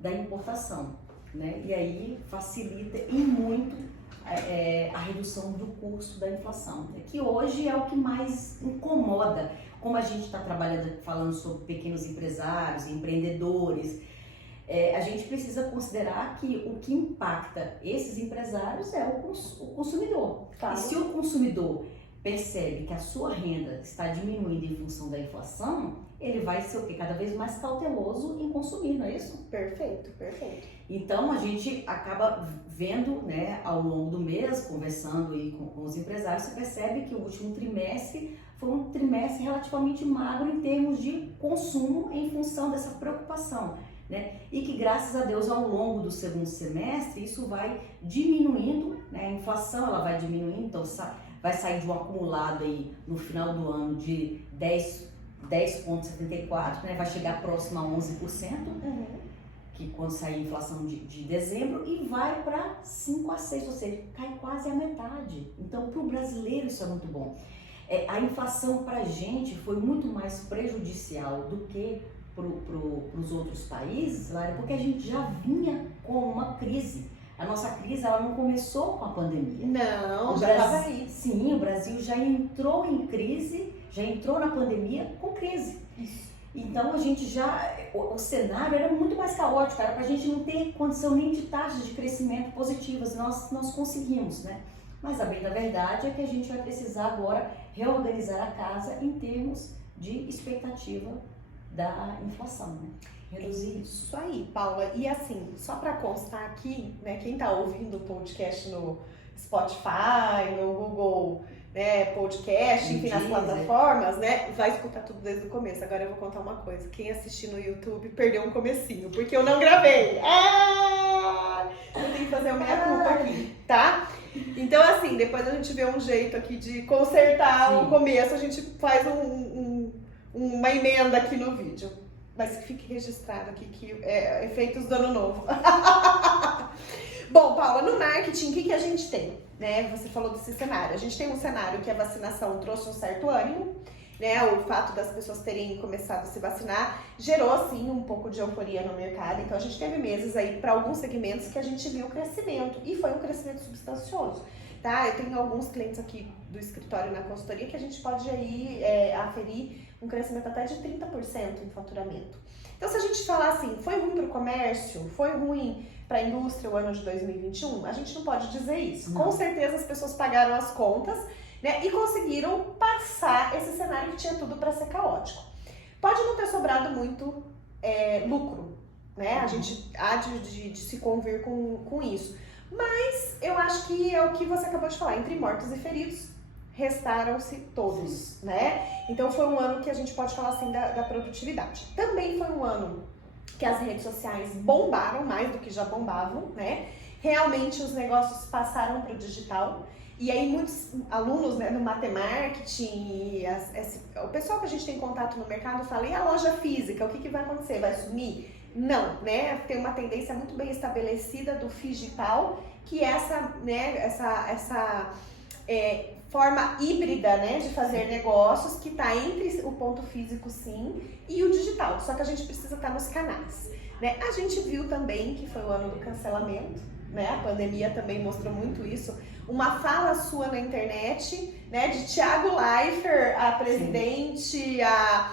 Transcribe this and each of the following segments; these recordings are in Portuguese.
da importação, né? E aí facilita e muito a redução do custo da inflação, né? Que hoje é o que mais incomoda, como a gente está falando sobre pequenos empresários, empreendedores. A gente precisa considerar que o que impacta esses empresários é o consumidor. Tá. E se o consumidor percebe que a sua renda está diminuindo em função da inflação, ele vai ser o quê? Cada vez mais cauteloso em consumir, não é isso? Perfeito, perfeito. Então a gente acaba vendo, né, ao longo do mês, conversando aí com os empresários, você percebe que o último trimestre foi um trimestre relativamente magro em termos de consumo em função dessa preocupação, né? E que graças a Deus ao longo do segundo semestre isso vai diminuindo, né? A inflação ela vai diminuindo, então vai sair de um acumulado aí no final do ano de 10,74, né? Vai chegar próximo a 11%, que quando sair a inflação de dezembro, e vai para 5 a 6, ou seja, cai quase a metade. Então, para o brasileiro isso é muito bom. A inflação para a gente foi muito mais prejudicial do que para os outros países, Lara, porque a gente já vinha com uma crise. A nossa crise ela não começou com a pandemia. Não, já estava aí. Sim, o Brasil já entrou em crise, já entrou na pandemia com crise. Isso. Então a gente o cenário era muito mais caótico, era para a gente não ter condição nem de taxas de crescimento positivas, nós conseguimos, né? Mas a bem da verdade é que a gente vai precisar agora reorganizar a casa em termos de expectativa da inflação, né? Reduzir isso. Isso aí, Paula. E assim, só para constar aqui, né, quem tá ouvindo o podcast no Spotify, no Google, né, podcast, enfim, nas plataformas, né, vai escutar tudo desde o começo. Agora eu vou contar uma coisa. Quem assistir no YouTube perdeu um comecinho, porque eu não gravei. Eu tenho que fazer a minha culpa aqui, tá? Então, assim, depois a gente vê um jeito aqui de consertar o começo, a gente faz uma emenda aqui no vídeo. Mas que fique registrado aqui que é efeitos do ano novo. Bom, Paula, no marketing, o que a gente tem? Né? Você falou desse cenário. A gente tem um cenário que a vacinação trouxe um certo ânimo, né? O fato das pessoas terem começado a se vacinar gerou, assim, um pouco de euforia no mercado. Então, a gente teve meses aí para alguns segmentos que a gente viu crescimento. E foi um crescimento substancioso. Tá? Eu tenho alguns clientes aqui do escritório na consultoria que a gente pode aí aferir um crescimento até de 30% em faturamento. Então, se a gente falar assim, foi ruim para o comércio, foi ruim para a indústria o ano de 2021, a gente não pode dizer isso. Não. Com certeza as pessoas pagaram as contas, né, e conseguiram passar esse cenário que tinha tudo para ser caótico. Pode não ter sobrado muito lucro, né? A gente há de se convir com isso. Mas eu acho que é o que você acabou de falar, entre mortos e feridos, restaram-se todos, né? Então foi um ano que a gente pode falar assim da produtividade. Também foi um ano que as redes sociais bombaram mais do que já bombavam, né? Realmente os negócios passaram para o digital. E aí muitos alunos, né, no Matemarketing, o pessoal que a gente tem contato no mercado fala, e a loja física, o que vai acontecer? Vai sumir? Não, né? Tem uma tendência muito bem estabelecida do digital, que é essa forma híbrida, né, de fazer negócios, que está entre o ponto físico, sim, e o digital. Só que a gente precisa estar nos canais, né? A gente viu também que foi o ano do cancelamento, né? A pandemia também mostrou muito isso. Uma fala sua na internet, né, de Thiago Leifert, a presidente, a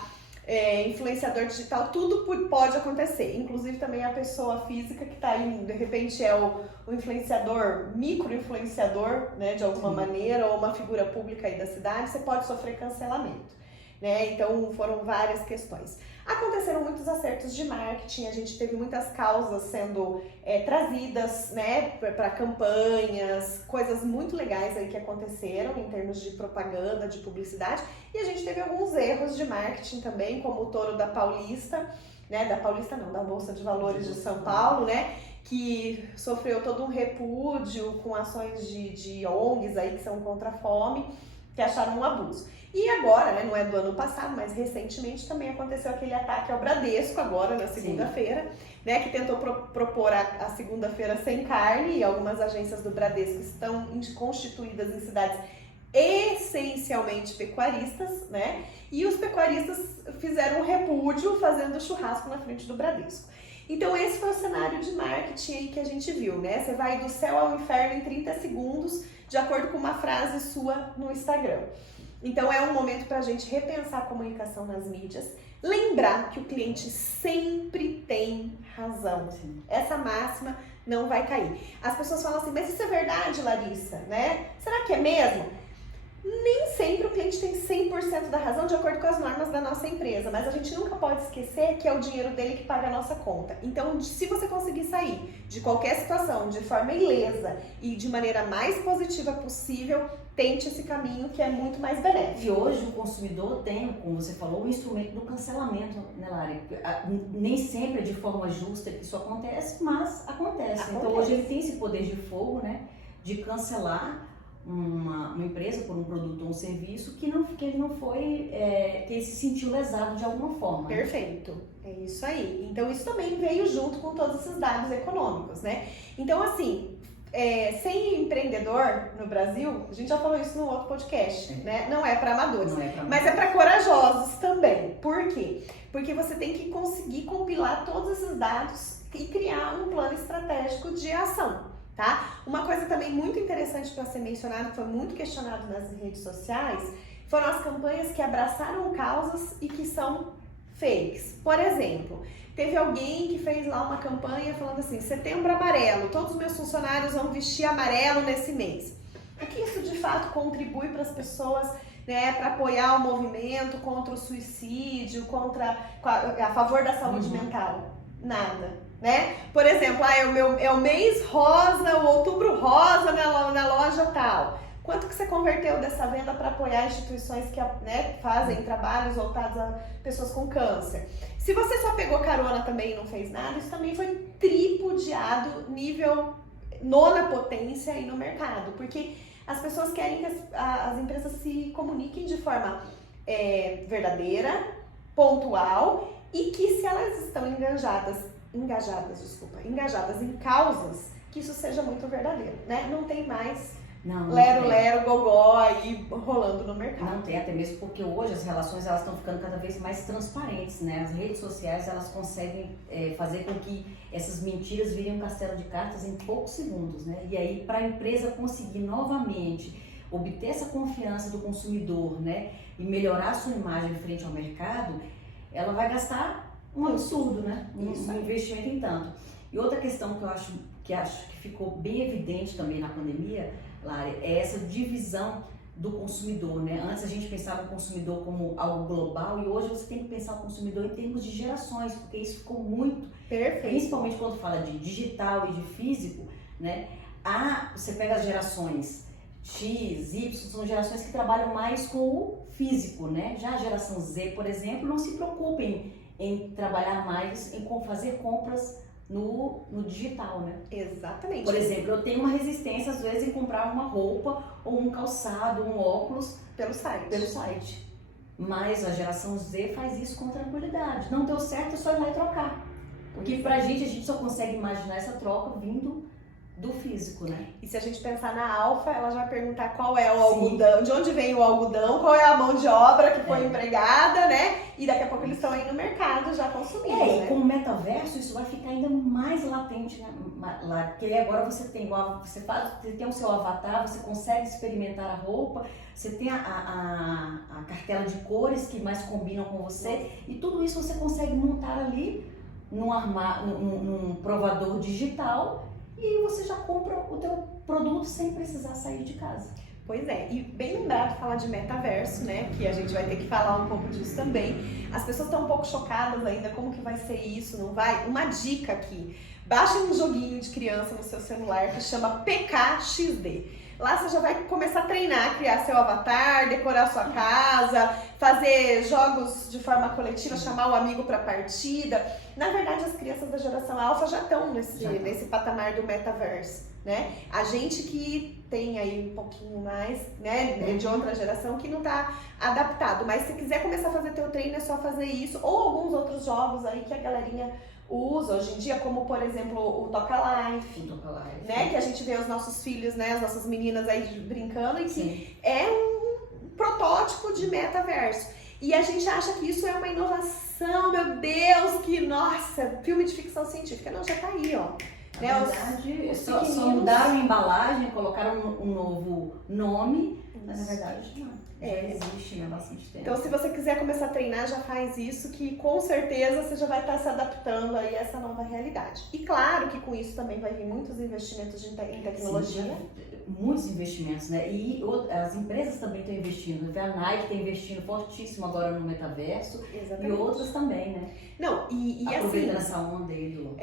influenciador digital, tudo pode acontecer, inclusive também a pessoa física que está aí, de repente é o influenciador, micro-influenciador, né, de alguma maneira, ou uma figura pública aí da cidade, você pode sofrer cancelamento, né? Então foram várias questões. Aconteceram muitos acertos de marketing, a gente teve muitas causas sendo trazidas, né, para campanhas, coisas muito legais aí que aconteceram em termos de propaganda, de publicidade, e a gente teve alguns erros de marketing também, como o touro da Paulista, né, da Bolsa de Valores de São Paulo, né, que sofreu todo um repúdio com ações de ONGs aí que são contra a fome, que acharam um abuso. E agora, né, não é do ano passado, mas recentemente também aconteceu aquele ataque ao Bradesco, agora na segunda-feira, né, que tentou propor a segunda-feira sem carne, e algumas agências do Bradesco estão constituídas em cidades essencialmente pecuaristas, né, e os pecuaristas fizeram um repúdio fazendo churrasco na frente do Bradesco. Então esse foi o cenário de marketing aí que a gente viu, né? Você vai do céu ao inferno em 30 segundos, de acordo com uma frase sua no Instagram. Então é um momento para a gente repensar a comunicação nas mídias, lembrar que o cliente sempre tem razão. Sim. Essa máxima não vai cair. As pessoas falam assim, mas isso é verdade, Larissa, né? Será que é mesmo? Nem sempre o cliente tem 100% da razão de acordo com as normas da nossa empresa, mas a gente nunca pode esquecer que é o dinheiro dele que paga a nossa conta. Então, se você conseguir sair de qualquer situação de forma ilesa e de maneira mais positiva possível, tente esse caminho que é muito mais benéfico. E hoje o consumidor tem, como você falou, o instrumento do cancelamento, né, Lari? Nem sempre é de forma justa que isso acontece, mas acontece. Então hoje ele tem esse poder de fogo, né, de cancelar uma empresa por um produto ou um serviço que ele não foi, que ele se sentiu lesado de alguma forma. Perfeito, é isso aí. Então isso também veio junto com todos esses dados econômicos, né? Então assim, sem empreendedor no Brasil, a gente já falou isso no outro podcast, né? Não é para amadores, mas é para corajosos também. Por quê? Porque você tem que conseguir compilar todos esses dados e criar um plano estratégico de ação. Tá? Uma coisa também muito interessante para ser mencionada, que foi muito questionado nas redes sociais, foram as campanhas que abraçaram causas e que são fakes. Por exemplo, teve alguém que fez lá uma campanha falando assim, Setembro Amarelo, todos os meus funcionários vão vestir amarelo nesse mês. O que isso de fato contribui para as pessoas, né, para apoiar o movimento contra o suicídio, a favor da saúde mental? Nada. Né? Por exemplo, é o mês rosa, o outubro rosa na loja tal. Quanto que você converteu dessa venda para apoiar instituições que, né, fazem trabalhos voltados a pessoas com câncer? Se você só pegou carona também e não fez nada, isso também foi tripudiado, nível nona potência aí no mercado. Porque as pessoas querem que as empresas se comuniquem de forma verdadeira, pontual e que se elas estão engajadas em causas, que isso seja muito verdadeiro, né? Não tem mais lero, gogó aí rolando no mercado. Não tem, até mesmo porque hoje as relações elas estão ficando cada vez mais transparentes, né? As redes sociais elas conseguem fazer com que essas mentiras virem um castelo de cartas em poucos segundos, né? E aí para a empresa conseguir novamente obter essa confiança do consumidor, né? E melhorar a sua imagem frente ao mercado, ela vai gastar um absurdo, né? Um investimento em tanto. E outra questão que eu acho que ficou bem evidente também na pandemia, Lari, é essa divisão do consumidor, né? Antes a gente pensava o consumidor como algo global e hoje você tem que pensar o consumidor em termos de gerações, porque isso ficou muito, perfeito, principalmente quando fala de digital e de físico, né? Você pega as gerações X, Y, são gerações que trabalham mais com o físico, né? Já a geração Z, por exemplo, não se preocupem em trabalhar mais, em fazer compras no digital, né? Exatamente. Por exemplo, eu tenho uma resistência às vezes em comprar uma roupa ou um calçado, um óculos pelo site. Mas a geração Z faz isso com tranquilidade. Não deu certo, é só ir lá e trocar. Porque pra gente, a gente só consegue imaginar essa troca vindo do físico, né? E se a gente pensar na Alfa, ela já vai perguntar qual é o algodão, de onde vem o algodão, qual é a mão de obra que foi empregada, né? E daqui a pouco eles estão aí no mercado já consumindo, né? E com o metaverso isso vai ficar ainda mais latente, né? Lá, porque agora você tem o seu avatar, você consegue experimentar a roupa, você tem a cartela de cores que mais combinam com você e tudo isso você consegue montar ali num provador digital. E você já compra o teu produto sem precisar sair de casa. Pois é, e bem lembrado falar de metaverso, né? Que a gente vai ter que falar um pouco disso também. As pessoas estão um pouco chocadas ainda, como que vai ser isso, não vai? Uma dica aqui, baixe um joguinho de criança no seu celular que chama PKXD. Lá você já vai começar a treinar, criar seu avatar, decorar sua casa, fazer jogos de forma coletiva, chamar o amigo para partida. Na verdade, as crianças da geração alfa já estão nesse patamar do metaverso, né? A gente que tem aí um pouquinho mais, né, de outra geração que não tá adaptado. Mas se quiser começar a fazer teu treino, é só fazer isso. Ou alguns outros jogos aí que a galerinha usa hoje em dia, como por exemplo o Toca Life, né? Que a gente vê os nossos filhos, né, as nossas meninas aí brincando e que é um protótipo de metaverso. E a gente acha que isso é uma inovação ficção, meu Deus, que nossa, filme de ficção científica. Não, já tá aí, ó. Na verdade, só mudaram a embalagem, colocaram um novo nome, mas na verdade não. Já existe, né, há bastante tempo. Então, se você quiser começar a treinar, já faz isso, que com certeza você já vai estar se adaptando aí a essa nova realidade. E claro que com isso também vai vir muitos investimentos em tecnologia. Sim, muitos investimentos, né? E as empresas também estão investindo. A Nike está investindo fortíssimo agora no metaverso. Exatamente. E outras também, né? Não, e aproveitando assim, essa onda aí do...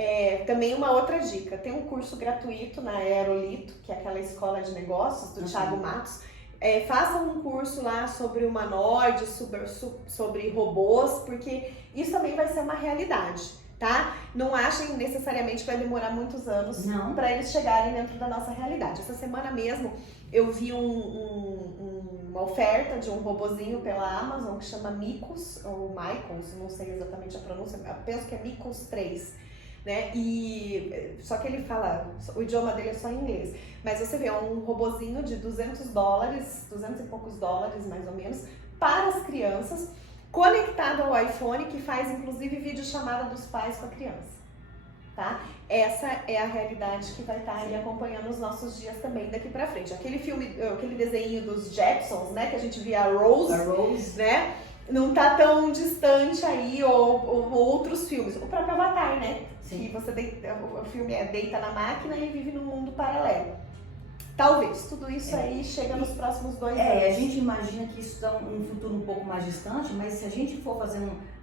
também uma outra dica. Tem um curso gratuito na Aerolito, que é aquela escola de negócios do Thiago Matos. Faça um curso lá sobre humanoide, sobre robôs, porque isso também vai ser uma realidade, tá? Não achem necessariamente que vai demorar muitos anos para eles chegarem dentro da nossa realidade. Essa semana mesmo eu vi uma oferta de um robozinho pela Amazon que chama Micos, ou Mycos, não sei exatamente a pronúncia, eu penso que é Micos 3. Né? Só que ele fala, o idioma dele é só em inglês, mas você vê, é um robozinho de $200, 200 e poucos dólares mais ou menos, para as crianças, conectado ao iPhone, que faz inclusive videochamada dos pais com a criança, tá? Essa é a realidade que vai estar aí acompanhando os nossos dias também daqui pra frente. Aquele filme, aquele desenho dos Jetsons, né, que a gente via a Rose, né? Não tá tão distante aí, ou outros filmes. O próprio Avatar, né? Sim. Que o filme deita na máquina e vive num mundo paralelo. Talvez tudo isso aí chega nos próximos 2 anos. A gente imagina que isso está um futuro um pouco mais distante, mas se a gente for fazer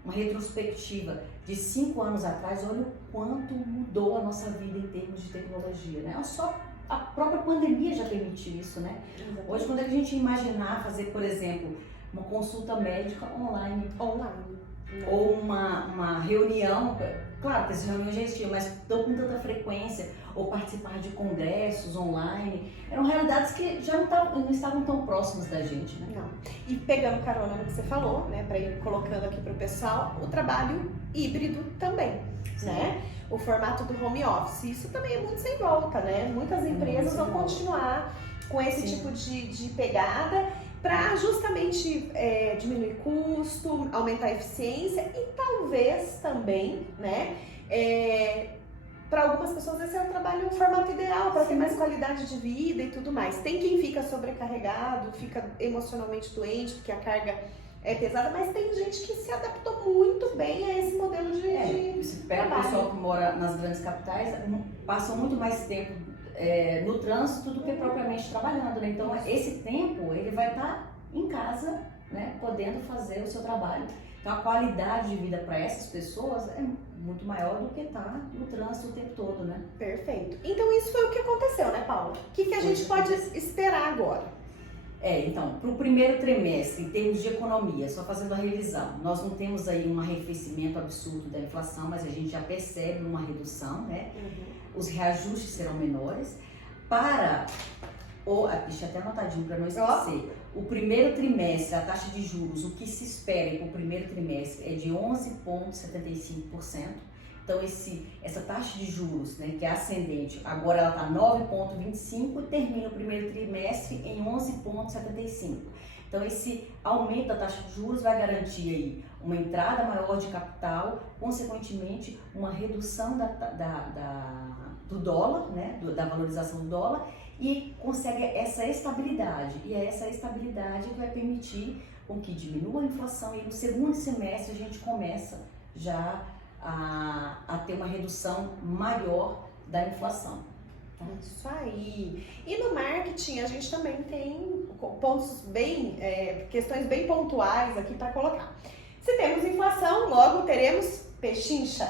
uma retrospectiva de 5 anos atrás, olha o quanto mudou a nossa vida em termos de tecnologia, né? Só a própria pandemia já permitiu isso, né? Exatamente. Hoje, quando a gente imaginar fazer, por exemplo, uma consulta médica online. Ou uma reunião, claro que essas reuniões já existiam, mas não com tanta frequência, ou participar de congressos online, eram realidades que já não estavam tão próximas da gente, né? Não. E pegando carona no que você falou, né, para ir colocando aqui pro pessoal, o trabalho híbrido também, né? O formato do home office, isso também é muito sem volta, né? Muitas empresas vão continuar com esse tipo de pegada, para justamente diminuir custo, aumentar a eficiência e talvez também, né, para algumas pessoas esse é o formato ideal, para ter mais qualidade de vida e tudo mais. Tem quem fica sobrecarregado, fica emocionalmente doente, porque a carga é pesada, mas tem gente que se adaptou muito bem a esse modelo de você pega o pessoal que mora nas grandes capitais, passam muito mais tempo no trânsito do que propriamente trabalhando, né? Então esse tempo ele vai estar em casa, né, podendo fazer o seu trabalho. Então a qualidade de vida para essas pessoas é muito maior do que estar no trânsito o tempo todo, né? Perfeito. Então isso foi o que aconteceu, né, Paula? O que a gente pode esperar agora? Então, para o primeiro trimestre, em termos de economia, só fazendo a revisão, nós não temos aí um arrefecimento absurdo da inflação, mas a gente já percebe uma redução, né? Os reajustes serão menores. Deixa até anotadinho para não esquecer. O primeiro trimestre, a taxa de juros, o que se espera para o primeiro trimestre é de 11,75%. Então, essa taxa de juros, né, que é ascendente, agora ela está 9,25% e termina o primeiro trimestre em 11,75%. Então, esse aumento da taxa de juros vai garantir aí uma entrada maior de capital, consequentemente, uma redução do dólar, né, da valorização do dólar, e consegue essa estabilidade. E é essa estabilidade que vai permitir com que diminua a inflação e no segundo semestre a gente começa já a ter uma redução maior da inflação. Isso aí. E no marketing a gente também tem pontos questões bem pontuais aqui para colocar. Se temos inflação, logo teremos pechincha.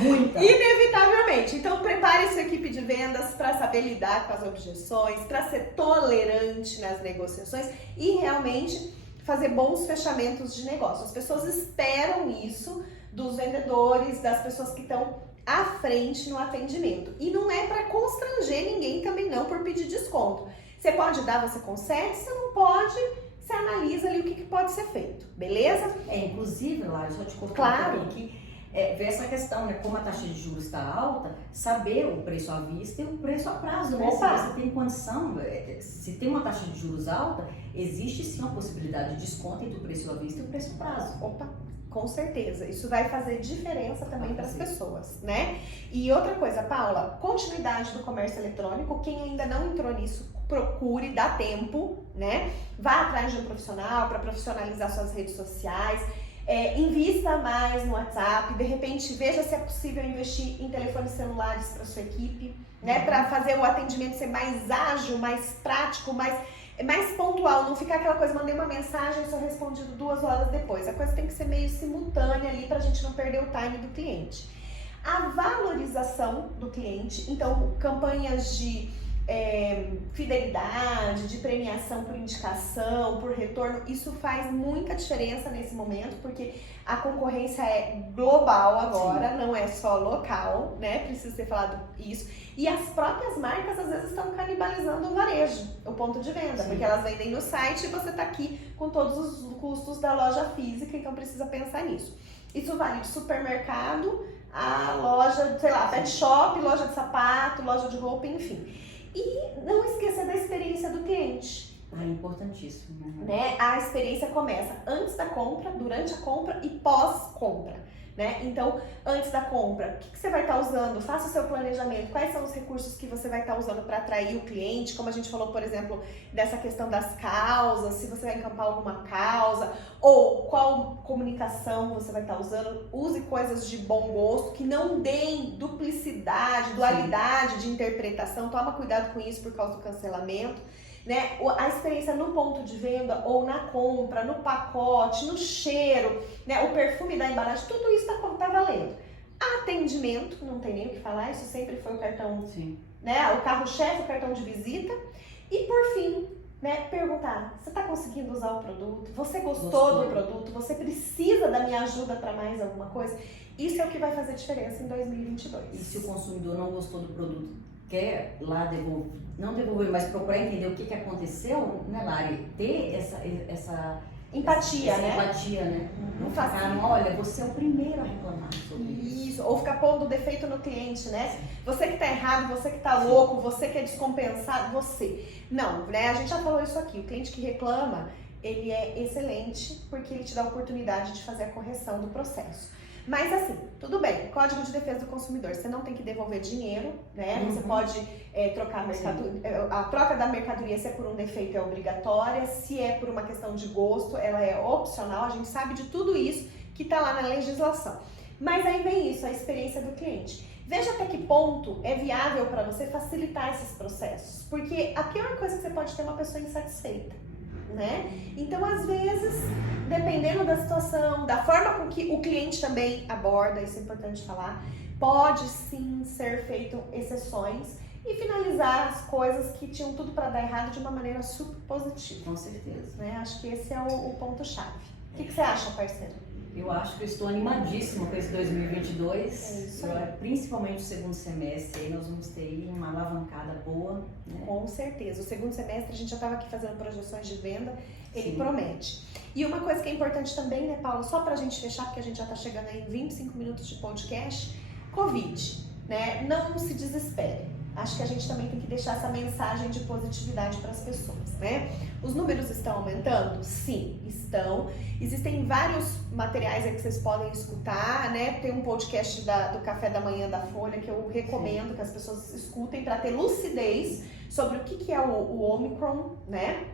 Muita. Inevitavelmente. Então prepare sua equipe de vendas para saber lidar com as objeções, para ser tolerante nas negociações e realmente fazer bons fechamentos de negócio. As pessoas esperam isso dos vendedores, das pessoas que estão à frente no atendimento. E não é para constranger ninguém também não por pedir desconto. Você pode dar, você consegue, você não pode, você analisa ali o que pode ser feito, beleza? Inclusive, Lara, só te cortar claro. Aqui, ver essa questão, né? Como a taxa de juros está alta, saber o preço à vista e o preço a prazo, né? Se você tem condição, se tem uma taxa de juros alta, existe sim uma possibilidade de desconto entre o preço à vista e o preço a prazo. Com certeza. Isso vai fazer diferença também Vai para as fazer. pessoas, né? E outra coisa, Paula, continuidade do comércio eletrônico. Quem ainda não entrou nisso, procure, dá tempo, né? Vá atrás de um profissional para profissionalizar suas redes sociais. Invista mais no WhatsApp, de repente veja se é possível investir em telefones celulares para sua equipe, né? Para fazer o atendimento ser mais ágil, mais prático, mais pontual, não ficar aquela coisa, mandei uma mensagem e sou respondido 2 horas depois. A coisa tem que ser meio simultânea ali pra gente não perder o time do cliente. A valorização do cliente, então campanhas de fidelidade, de premiação por indicação, por retorno, isso faz muita diferença nesse momento, porque a concorrência é global agora, Sim. não é só local, né? Precisa ser falado isso. E as próprias marcas às vezes estão canibalizando o varejo, o ponto de venda, Sim. porque elas vendem no site e você está aqui com todos os custos da loja física, então precisa pensar nisso. Isso vale de supermercado a loja, sei lá, pet shop, loja de sapato, loja de roupa, enfim. E não esquecer da experiência do cliente. É importantíssimo, Né? A experiência começa antes da compra, durante a compra e pós-compra. Né? Então, antes da compra, o que você vai estar usando? Faça o seu planejamento. Quais são os recursos que você vai estar usando para atrair o cliente? Como a gente falou, por exemplo, dessa questão das causas, se você vai encampar alguma causa, ou qual comunicação você vai estar usando. Use coisas de bom gosto, que não deem duplicidade, dualidade de interpretação. Toma cuidado com isso por causa do cancelamento. Né? A experiência no ponto de venda ou na compra, no pacote, no cheiro, né? O perfume da embalagem, tudo isso tá valendo. Atendimento, não tem nem o que falar, isso sempre foi o cartão, Sim. né? O carro-chefe, o cartão de visita. E por fim, né? Perguntar, você está conseguindo usar o produto? Você gostou do produto? Você precisa da minha ajuda para mais alguma coisa? Isso é o que vai fazer diferença em 2022. E se o consumidor não gostou do produto, quer lá não devolver, mas procurar entender o que aconteceu, né, Lari? Ter essa empatia, né? Empatia, né? Não ficar, olha, você é o primeiro a reclamar sobre isso. Ou ficar pondo defeito no cliente, né? Você que tá errado, você que tá louco, você que é descompensado, você. Não, né? A gente já falou isso aqui. O cliente que reclama, ele é excelente porque ele te dá a oportunidade de fazer a correção do processo. Mas assim, tudo bem, Código de Defesa do Consumidor, você não tem que devolver dinheiro, né? Você pode trocar a mercadoria, a troca da mercadoria, se é por um defeito, é obrigatória, se é por uma questão de gosto, ela é opcional, a gente sabe de tudo isso que tá lá na legislação. Mas aí vem isso, a experiência do cliente. Veja até que ponto é viável para você facilitar esses processos, porque a pior coisa que você pode ter é uma pessoa insatisfeita. Né? Então, às vezes, dependendo da situação, da forma com que o cliente também aborda, isso é importante falar, pode sim ser feito exceções e finalizar as coisas que tinham tudo para dar errado de uma maneira super positiva. Com certeza. Né? Acho que esse é o ponto-chave. O que você acha, parceiro? Eu acho que eu estou animadíssima com esse 2022, isso aí. Principalmente o segundo semestre, aí nós vamos ter aí uma alavancada boa. Né? Com certeza. O segundo semestre a gente já estava aqui fazendo projeções de venda, ele Sim. promete. E uma coisa que é importante também, né, Paula, só pra gente fechar, porque a gente já tá chegando aí em 25 minutos de podcast, Covid, né? Não se desespere. Acho que a gente também tem que deixar essa mensagem de positividade para as pessoas, né? Os números estão aumentando? Sim, estão. Existem vários materiais aí que vocês podem escutar, né? Tem um podcast do Café da Manhã da Folha que eu recomendo Sim. que as pessoas escutem para ter lucidez sobre o que é o Omicron, né?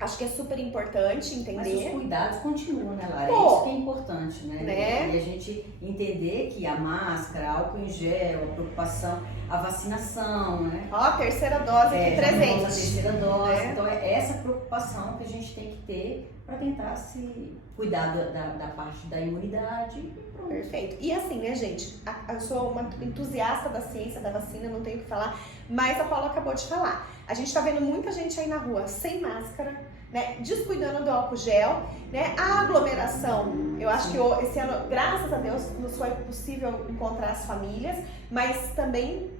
Acho que é super importante entender. Mas os cuidados continuam, né, Lara? Pô, isso que é importante, né? E a gente entender que a máscara, álcool em gel, a preocupação, a vacinação, né? Ó, a terceira dose aqui presente. A terceira dose. Né? Então é essa preocupação que a gente tem que ter para tentar se cuidar da parte da imunidade e pronto. Perfeito. E assim, né, gente? Eu sou uma entusiasta da ciência, da vacina, não tenho o que falar, mas a Paula acabou de falar. A gente tá vendo muita gente aí na rua sem máscara, né? Descuidando do álcool gel, né? A aglomeração, eu acho que esse ano, graças a Deus, nos foi possível encontrar as famílias, mas também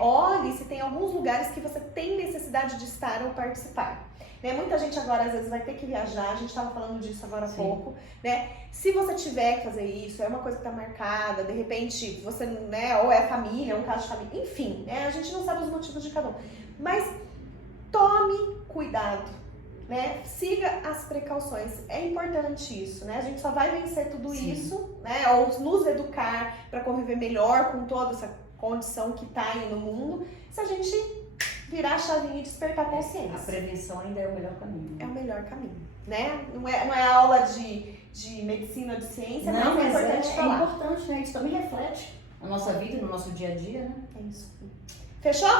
olhe se tem alguns lugares que você tem necessidade de estar ou participar. Né? Muita gente agora às vezes vai ter que viajar, a gente estava falando disso agora há pouco, né? Se você tiver que fazer isso, é uma coisa que está marcada, de repente você, né, ou é família, um caso de família, enfim, né? A gente não sabe os motivos de cada um, mas tome cuidado, né? Siga as precauções. É importante isso, né? A gente só vai vencer tudo Sim. isso, né? Ou nos educar para conviver melhor com toda essa condição que tá aí no mundo, se a gente virar a chavinha e despertar a consciência. A prevenção ainda é o melhor caminho. É o melhor caminho, né? Não é aula de medicina ou de ciência, Não, mas é mas importante é falar. importante, né? Isso também reflete na nossa vida, no nosso dia a dia, né? É isso. Fechou?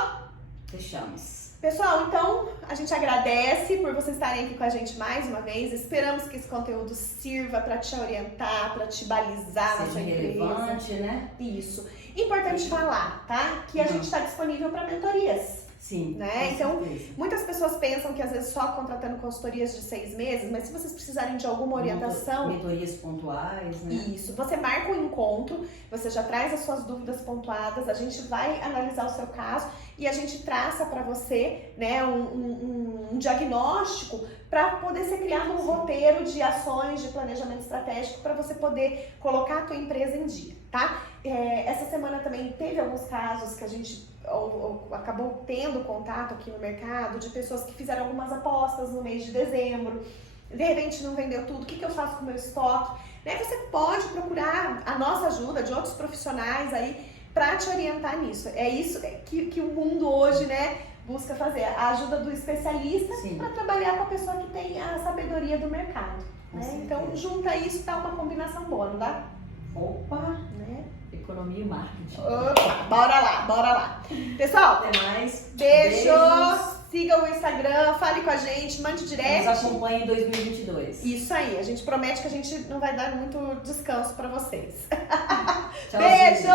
Fechamos. Pessoal, então a gente agradece por vocês estarem aqui com a gente mais uma vez. Esperamos que esse conteúdo sirva para te orientar, para te balizar na Seja sua empresa. relevante, né? Isso. Importante falar, tá? Que a gente está disponível para mentorias. Sim. Né? com Então, certeza. muitas pessoas pensam que às vezes só contratando consultorias de 6 meses, mas se vocês precisarem de alguma orientação, Mentorias pontuais, né? isso, você marca um encontro, você já traz as suas dúvidas pontuadas, a gente vai analisar o seu caso e a gente traça para você, né, um diagnóstico para poder ser criado um roteiro de ações, de planejamento estratégico para você poder colocar a tua empresa em dia, tá? Essa semana também teve alguns casos que a gente acabou tendo contato aqui no mercado de pessoas que fizeram algumas apostas no mês de dezembro, de repente não vendeu tudo, o que eu faço com o meu estoque? Né? Você pode procurar a nossa ajuda de outros profissionais aí para te orientar nisso. É isso que o mundo hoje, né, busca fazer, a ajuda do especialista para trabalhar com a pessoa que tem a sabedoria do mercado. Né? Então junta isso, tá uma combinação boa, não dá? Opa! Né? Economia e marketing. Opa, bora lá. Pessoal, Até mais. beijos. Siga o Instagram, fale com a gente, mande direct. Nos acompanhe em 2022. Isso aí, a gente promete que a gente não vai dar muito descanso pra vocês. Tchau, Beijo!